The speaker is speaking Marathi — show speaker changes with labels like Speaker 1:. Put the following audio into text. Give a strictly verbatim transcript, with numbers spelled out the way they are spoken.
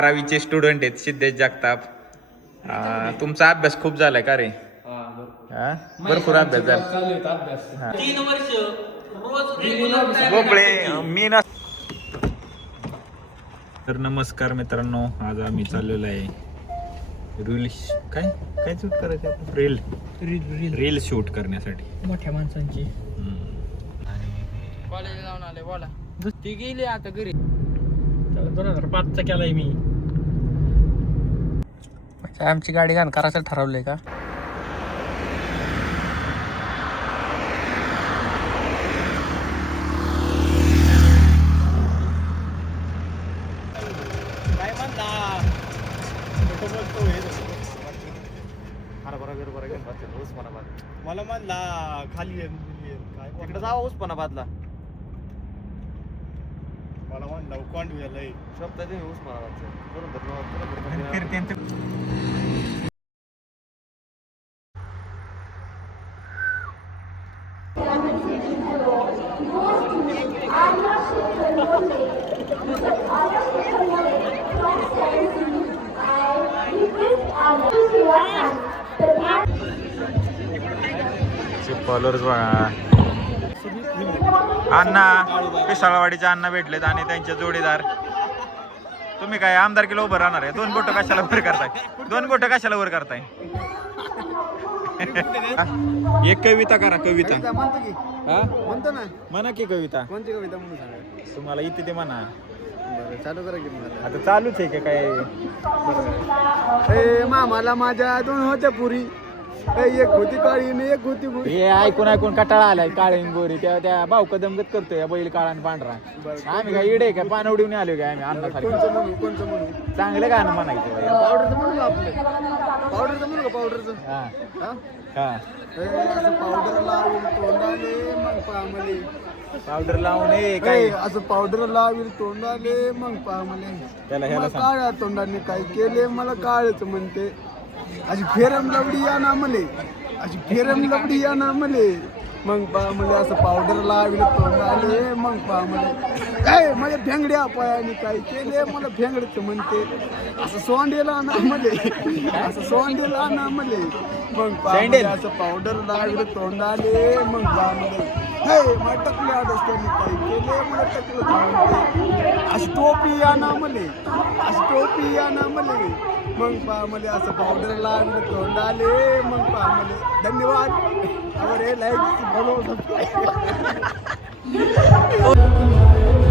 Speaker 1: बारावीचे स्टुडंट आहेत सिद्धेश जगताप. तुमचा अभ्यास खूप झालाय का रे? हा भरपूर अभ्यास झाला.
Speaker 2: तीन वर्ष रोज
Speaker 1: गोपळे मी ना. तर नमस्कार मित्रांनो, आज आम्ही चाललेलो आहे रील काय काय शूट करायचं आपण रील
Speaker 2: रील
Speaker 1: रील शूट करण्यासाठी
Speaker 2: मोठ्या माणसांची. कॉलेज जाऊन आले बोला. ती गेली आता घरी. दोन हजार पाचचा केलाय मी. आमची गाडी घाण करायचं ठरवलंय का?
Speaker 3: काय म्हणता उस्मानाबाद मला म्हणला खाली काय तिकडे जावं उस्मानाबादला. मला म्हणला कोंडव्याला शब्द ते उस्मानाबादचं.
Speaker 1: फॉलोअर्स बघा. अण्णा पिसाळवाडीचे अण्णा भेटलेत आणि त्यांचे जोडीदार. तुम्ही काय आमदार किलो उभं राहणार आहे? दोन बोटं कशाला वर करताय? दोन बोटं कशाला वर करताय? एक कविता करा. कविता हा
Speaker 3: म्हणतो ना.
Speaker 1: म्हणा की कविता.
Speaker 3: कोणती कविता म्हणून सांगा?
Speaker 1: तुम्हाला इथे ते म्हणा.
Speaker 3: चालू करा की मला.
Speaker 1: आता चालूच आहे का काय?
Speaker 3: ए मामाला माझ्या दोन होत्या पुरी, एक होती काळी आणि एक होती गोरी.
Speaker 1: हे ऐकून ऐकून कटाळा आलाय. काळी गोरी त्या त्या भाऊ कदमगत करतोय बैल काळा आणि पांढरा. आम्ही काय इडे का पान उडीने आलो काय आम्ही अन्नासाठी?
Speaker 3: कोणचं म्हणू कोणचं म्हणू?
Speaker 1: चांगलं गाणं म्हणायचं.
Speaker 3: पावडरचं म्हणू का आपलं? पावडरचं म्हणू का? पावडरचं
Speaker 1: हा
Speaker 3: हा
Speaker 1: हा
Speaker 3: असं पावडर लावून तोंडाले मग पामले.
Speaker 1: पावडर लावून ये काय
Speaker 3: असं पावडर लावून तोंडाले मग पामले.
Speaker 1: त्याला ह्याला सांग.
Speaker 3: काळ्या तोंडाने काय केले मला काळच म्हणते. अशी फेरम लवडी या ना मले, अशी फेरम लवडी या ना मले. मग पा मले असं पावडर लावले तोंडाले मग पा मले. काय माझ्या भेंगड्या पायाने काय केले मला भेंगडच म्हणते. असं सोंडेला ना मले, असं सोंडेला ना मले. मग पा मले असं पावडर लावले तोंडाले मग पा मले. हे मला टकले आडसल्याने काय केले मला टकलं म्हणते. अशी टोपी या ना मले, अशी टोपी या ना मले. मग पा मले असं पावडर लावले तोंडाले मग पा मले. धन्यवाद. अरे लाईक फॉलो सबस्क्राईब.